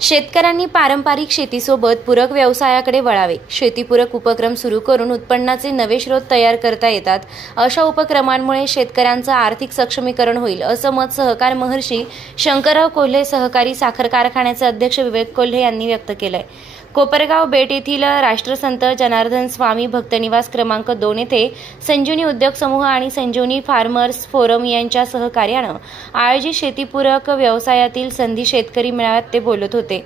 शेतकऱ्यांनी पारंपरिक शेतीसोबत पूरक व्यवसायाकडे वळावे. शेतीपूरक उपक्रम सुरू करून उत्पन्नाचे नवे स्रोत तयार करता येतात. अशा उपक्रमांमुळे शेतकऱ्यांचं आर्थिक सक्षमीकरण होईल, असं मत सहकार महर्षी शंकरराव कोल्हे सहकारी साखर कारखान्याचे अध्यक्ष विवेक कोल्हे यांनी व्यक्त केलंय. कोपरगाव बेट येथील राष्ट्रसंत जनार्दन स्वामी भक्तनिवास क्रमांक 2 येथे संजीवनी उद्योग समूह आणि संजीवनी फार्मर्स फोरम यांच्या सहकार्यानं आयोजित शेतीपूरक व्यवसायातील संधी शेतकरी मेळाव्यात ते बोलत होते.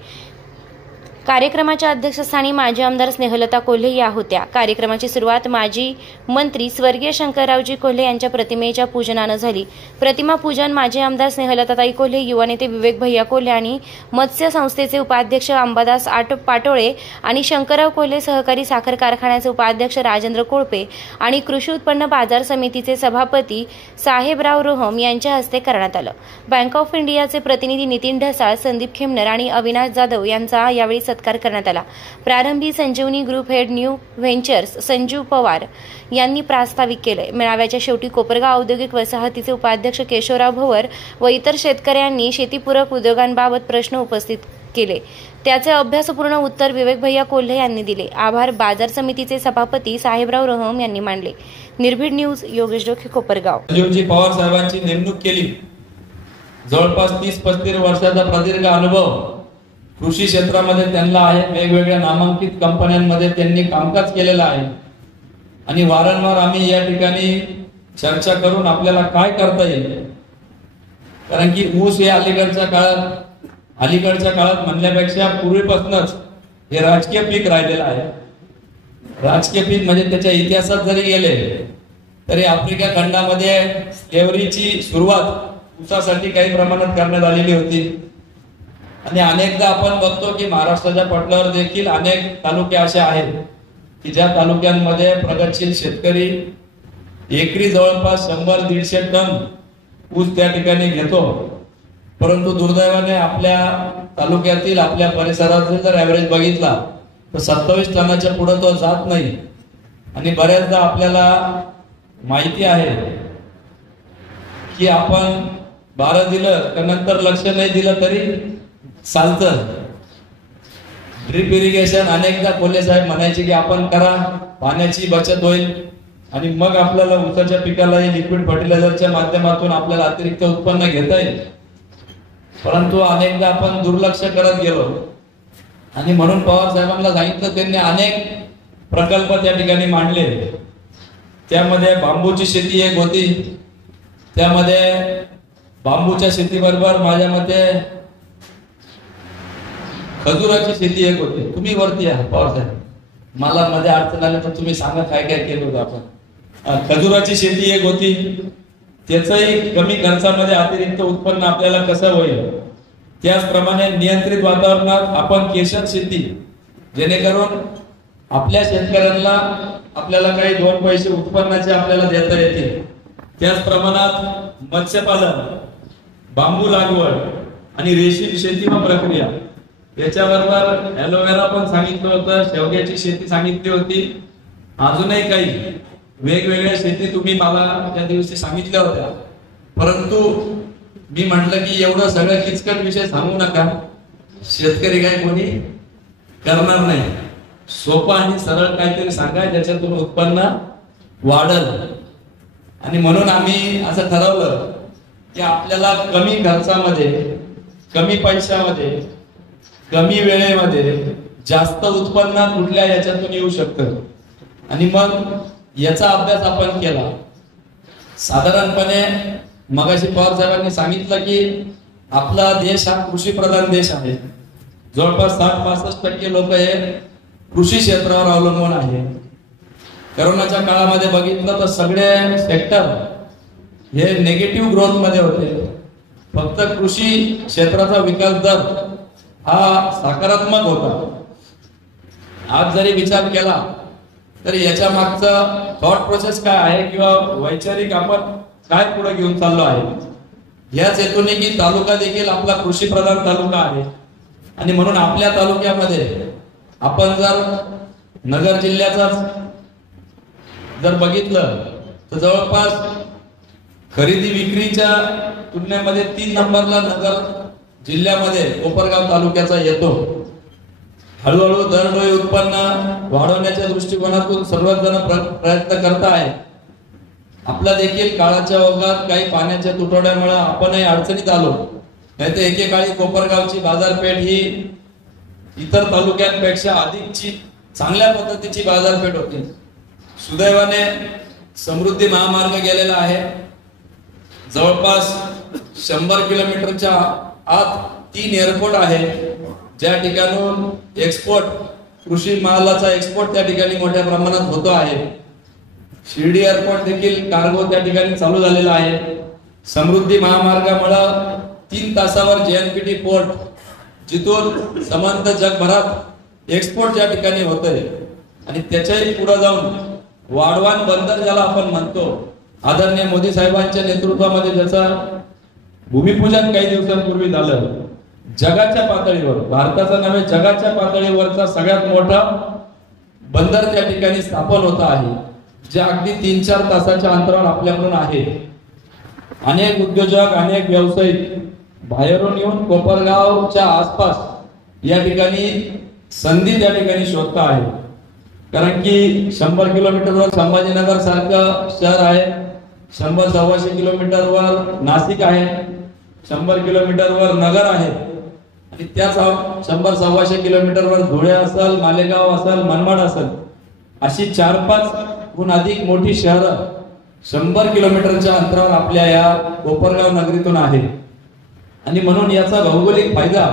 कार्यक्रमाच्या अध्यक्षस्थानी माजी आमदार स्नेहलता कोल्हे या होत्या. कार्यक्रमाची सुरुवात माजी मंत्री स्वर्गीय शंकररावजी कोल्हे यांच्या प्रतिमेच्या पूजनानं झाली. प्रतिमा पूजन माजी आमदार स्नेहलताताई कोल्हे, युवा नेते विवेक भैया कोल्हे आणि मत्स्य संस्थेचे उपाध्यक्ष अंबादास पाटोळे आणि शंकरराव कोल्हे सहकारी साखर कारखान्याचे उपाध्यक्ष राजेंद्र कोळपे आणि कृषी उत्पन्न बाजार समितीचे सभापती साहेबराव रोहम यांच्या हस्ते करण्यात आलं. बँक ऑफ इंडियाचे प्रतिनिधी नितीन ढसाळ, संदीप खेमनर आणि अविनाश जाधव यांचा यावेळी सत्कार करण्यात आला. प्रारंभी Sanjivani group head new ventures Sanjeev Pawar यांनी प्रास्ताविक केले. मेळाव्याच्या शेवटी कोपरगाव औद्योगिक वसाहतीचे उपाध्यक्ष केशवराव भवर व इतर शेतकऱ्यांनी शेतीपूरक उद्योगांबाबत प्रश्न उपस्थित केले. त्याचे अभ्यासपूर्ण उत्तर विवेक भैया कोल्हे यांनी दिले. आभार बाजार समितीचे सभापती साहेबराव रोहम यांनी मांडले. निर्भीड न्यूज, योगेश डोके, कोपरगाव. संजीवजी पवार साहेबांची नेमणूक केली. जवळपास 30-35 वर्षाचा प्रदीर्घ अनुभव कृषी क्षेत्रामध्ये त्यांना आहे. वेगवेगळ्या नामांकित कंपन्यांमध्ये त्यांनी कामकाज केलेलं आहे आणि वारंवार आम्ही या ठिकाणी चर्चा करून आपल्याला काय करता येईल, कारण की ऊस हे अलीकडच्या काळात म्हणण्यापेक्षा पूर्वीपासूनच हे राजकीय पीक राहिलेलं आहे. राजकीय पीक म्हणजे त्याच्या इतिहासात जरी गेले तरी आफ्रिका खंडामध्ये स्लेव्हरीची सुरुवात ऊसासाठी काही प्रमाणात करण्यात आलेली होती आणि अनेकदा आपण बघतो की महाराष्ट्राच्या पटलावर देखील अनेक तालुके असे आहेत की ज्या तालुक्यांमध्ये प्रगतशील शेतकरी एकरी जवळपास 100-150 टन ऊस त्या ठिकाणी घेतो. परंतु दुर्दैवाने आपल्या तालुक्यातील, आपल्या परिसरातील जर ऍव्हरेज बघितला तर 27 टनाच्या पुढे तो जात नाही. आणि बऱ्याचदा आपल्याला माहिती आहे की आपण 12 दिलं तर नंतर लक्ष नाही दिलं तरी चालतं. ड्रिप इरिगेशन अनेकदा कोल्हे साहेब म्हणायचे की आपण करा, पाण्याची बचत होईल आणि मग आपल्याला ऊसाच्या पिकाला लिक्विड फर्टिलायझरच्या माध्यमातून आपल्याला अतिरिक्त उत्पन्न घेता येईल. परंतु अनेकदा आपण दुर्लक्ष करत गेलो आणि म्हणून पवार साहेबांना सांगितलं, त्यांनी अनेक प्रकल्प त्या ठिकाणी मांडले. त्यामध्ये बांबूची शेती एक होती. त्यामध्ये बांबूच्या शेतीबरोबर माझ्या मते खजुराची शेती एक होती. तुम्ही वरती या पवार साहेब, मला मध्ये अडचण आली तर तुम्ही सांगा काय काय केलं होतं आपण. खजुराची शेती एक होती. त्याचंही कमी खर्चामध्ये अतिरिक्त उत्पन्न आपल्याला कसं होईल. त्याचप्रमाणे नियंत्रित वातावरणात आपण केशर शेती, जेणेकरून आपल्या शेतकऱ्यांना आपल्याला काही 2 पैसे उत्पन्नाचे आपल्याला देता येतील. त्याच प्रमाणात मत्स्यपालन, बांबू लागवड आणि रेशीम शेती व प्रक्रिया, याच्याबरोबर ॲलोवेरा पण सांगितलं होतं, शेवग्याची शेती सांगितली होती. अजूनही काही वेगवेगळ्या शेती तुम्ही मला त्या दिवशी सांगितल्या होत्या. परंतु मी म्हटलं की एवढं सगळं किचकट विषय सांगू नका, शेतकरी काय कोणी करणार नाही. सोपं आणि सरळ काहीतरी सांगा ज्याच्यातून उत्पन्न वाढल. आणि म्हणून आम्ही असं ठरवलं की आपल्याला कमी खर्चामध्ये, कमी पैशामध्ये, कमी वेळेमध्ये जास्त उत्पन्न कुठल्या याच्यातून येऊ शकतं. आणि मग याचा अभ्यास आपण केला. साधारणपणे मगाशी पवार साहेबांनी सांगितलं की आपला देश हा कृषी प्रधान देश आहे. जवळपास 60-65% लोक हे कृषी क्षेत्रावर अवलंबून आहे. करोनाच्या काळामध्ये बघितलं तर सगळे सेक्टर हे निगेटिव्ह ग्रोथ मध्ये होते. फक्त कृषी क्षेत्राचा विकास दर हा सकारात्मक होता. आज जरी विचार केला तर याच्या मागचा थॉट प्रोसेस काय आहे किंवा वैचारिक आपण काय पुढे घेऊन चाललो आहे, याच हेतूने की तालुका देखील आपला कृषी प्रधान तालुका आहे. आणि म्हणून आपल्या तालुक्यामध्ये आपण जर नगर जिल्ह्याचाच जर बघितलं तर जवळपास खरेदी विक्रीच्या तुलनेमध्ये 3 नंबरला नगर जिल्ह्यामध्ये कोपरगाव तालुक्याचा येतो। हळूहळू दरडोई उत्पन्न वाढवण्याच्या दृष्टिकोनातून सर्वच जण प्रयत्न करत आहेत। आपला देखील काळाच्या ओघात काही पाण्याच्या तुटवड्यामुळे आपणही अडचणीत आलो, नाही तर एकेकाळी कोपरगावची बाजारपेठ ही इतर तालुक्यांपेक्षा अधिकची चांगल्या पद्धतीची बाजारपेठ होती। सुदैवाने समृद्धी महामार्ग गेलेला आहे। जवळपास 100 किलोमीटरच्या आत 3 एअरपोर्ट आहे, ज्या ठिकाणून एक्सपोर्ट कृषी मालाचा एक्सपोर्ट त्या ठिकाणी मोठ्या प्रमाणात होतो आहे। शिर्डी एअरपोर्ट देखील कार्गो त्या ठिकाणी चालू झालेला आहे। समृद्धी महामार्गामुळे 3 तासावर JNPT पोर्ट, जिथून समंत जगभरात एक्सपोर्ट ज्या ठिकाणी होतंय, आणि त्याच्याही पुढे जाऊन वाढवान बंदर ज्याला आपण म्हणतो, आदरणीय मोदी साहेबांच्या नेतृत्वामध्ये ज्याचा भूमिपूजन काही दिवसांपूर्वी झालं, जगाच्या पातळीवर, भारताचा नव्हे जगाच्या पातळीवरचा सगळ्यात मोठा बंदर त्या ठिकाणी स्थापन होत आहे, जे अगदी 3-4 तासाच्या अंतरावर आपल्याकडून आहे। अनेक उद्योजक, अनेक व्यावसायिक बाहेरून येऊन कोपरगावच्या आसपास या ठिकाणी संधी त्या ठिकाणी शोधता आहे। कारण की 100 किलोमीटरवर संभाजीनगर सारखं शहर आहे, 100-125 किलोमीटरवर नाशिक आहे, 100 किलोमीटरवर नगर आहे, आणि त्याच 100-125 किलोमीटरवर धुळे असेल, मालेगाव असेल, मनमाड असेल, अशी 4-5 हून अधिक मोठी शहरं 100 किलोमीटरच्या अंतरावर आपल्या या कोपरगाव नगरीतून आहे। आणि म्हणून याचा भौगोलिक फायदा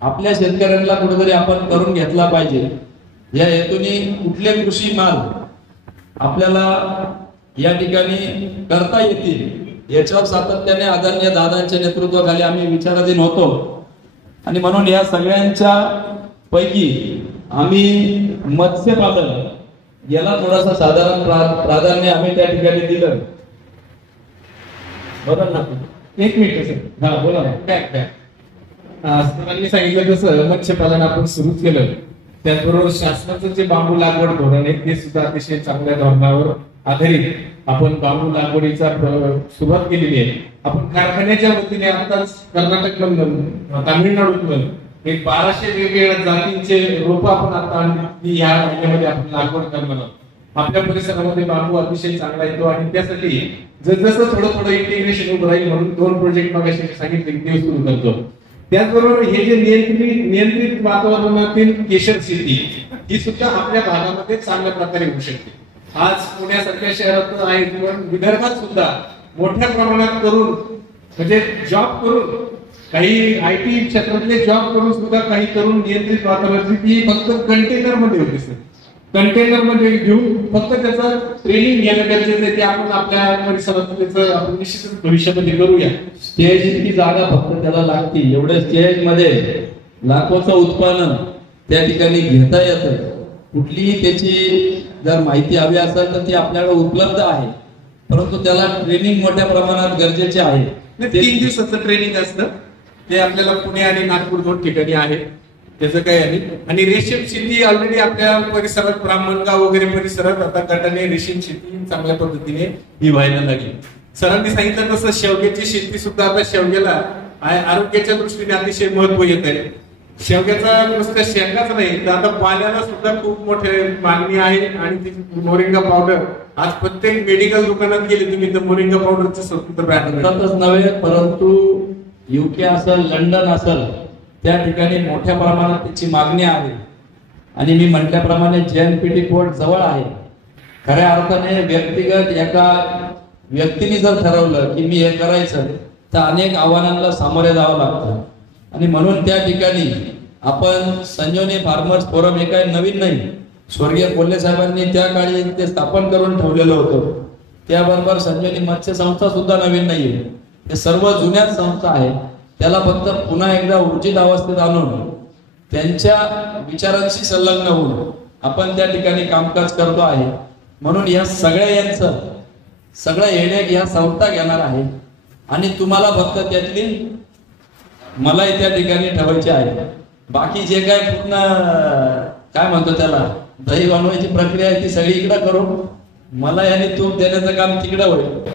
आपल्या शेतकऱ्यांना कुठेतरी आपण करून घेतला पाहिजे। या हेतूने कुठले कृषी माल आपल्याला या ठिकाणी करता येतील याच्यावर सातत्याने आदरणीय दादांच्या नेतृत्वाखाली आम्ही विचाराधीन होतो। आणि म्हणून या सगळ्यांच्या पैकी आम्ही मत्स्यपालन याला थोडासा साधारण प्राधान्य आम्ही त्या ठिकाणी दिलं। बरोबर ना? एक मिनिट सर, हा बोला ना। काय सरांनी सांगितलं तसं मत्स्यपालन आपण सुरू केलं, त्याचबरोबर शासनाचं जे बांबू लागवड धोरण आहे ते सुद्धा अतिशय चांगल्या धोरणावर आधारित आपण बांबू लागवडीचा सुरुवात केलेली आहे। आपण कारखान्याच्या वतीने आताच कर्नाटकमधून, तामिळनाडूतून एक 1200 वेगवेगळ्या जातींचे रोप आपण आता ह्या महिन्यामध्ये आपण लागवड करणार आहोत। आपल्या परिसरामध्ये बांबू अतिशय चांगला येतो, आणि त्यासाठी जसं थोडं इंटिग्रेशन उभं राहील म्हणून 2 प्रोजेक्ट मागाशी सांगितले की ते सुरू करतो। त्याचबरोबर हे जे नियंत्रित वातावरणातील केशर शेती ही सुद्धा आपल्या भागामध्ये चांगल्या प्रकारे होऊ शकते। आज पुण्यासारख्या शहरात आहे, पण विदर्भात सुद्धा मोठ्या प्रमाणात करून, म्हणजे जॉब करून, काही IT क्षेत्रातले जॉब करून सुद्धा काही करून नियंत्रित वातावरणाची फक्त कंटेनर मध्ये होते सर। कंटेनर मध्ये घेऊन फक्त त्याचं ट्रेनिंग घेणं गरजेचं आहे, ते आपण आपल्या परिसरात त्याचं आपण निश्चितच भविष्यामध्ये करूया। स्टेज इतकी जागा फक्त त्याला लागते, एवढ्या स्टेज मध्ये लाखोचं उत्पन्न त्या ठिकाणी घेता येतं। कुठलीही त्याची जर माहिती हवी असेल तर ती आपल्याला उपलब्ध आहे, परंतु त्याला ट्रेनिंग मोठ्या प्रमाणात गरजेचे आहे। 3 दिवसाचं ट्रेनिंग असतं, ते आपल्याला पुणे आणि नागपूर 2 ठिकाणी आहे, त्याचं काय आहे। आणि रेशीम शेती ऑलरेडी आपल्या परिसरात, ब्राह्मणगाव वगैरे परिसरात आता गटाने रेशीम शेती चांगल्या पद्धतीने ही व्हायला लागली। सरांनी सांगितलं तसं शेवग्याची शेती सुद्धा आता शेवग्याला आरोग्याच्या दृष्टीने अतिशय महत्व येत आहे। शेवग्याचा नुसतं शेंगाच नाही तर आता पाल्याला सुद्धा खूप मोठे मागणी आहे, आणि ती मोरिंगा पावडर आज प्रत्येक मेडिकल दुकानात गेले तुम्ही तर मोरिंगा पावडरचं स्वतंत्र ब्रँड नव्हे, परंतु UK असेल, लंडन असेल, त्या ठिकाणी मोठ्या प्रमाणात त्याची मागणी आहे। आणि मी म्हटल्याप्रमाणे JNPT पोर्ट जवळ आहे। खऱ्या अर्थाने व्यक्तिगत एका व्यक्तीने जर ठरवलं की मी हे करायचं तर अनेक आव्हानांना सामोरे जावं लागतं। आणि म्हणून त्या ठिकाणी आपण संजीवनी फार्मर्स फोरम हे काही नवीन नाही, स्वर्गीय कोल्हे साहेबांनी त्या काळी ते स्थापन करून ठेवलेलं होतं। त्याबरोबर संजीवनी मत्स्य संस्था सुद्धा नवीन नाहीये, हे सर्व जुन्याच संस्था आहे। त्याला फक्त पुन्हा एकदा ऊर्जित अवस्थेत आणून त्यांच्या विचारांशी संलग्न होऊन आपण त्या ठिकाणी कामकाज करतो आहे। म्हणून या सगळ्यांचं सगळं येणे या संस्था घेणार आहे, आणि तुम्हाला फक्त त्यातली मलाई त्या ठिकाणी ठेवायची आहे। बाकी जे काय पूर्ण काय म्हणतो त्याला दही बनवायची प्रक्रिया आहे ती सगळी इकडे करू, मलाई आणि तूप देण्याचं काम तिकडे होईल।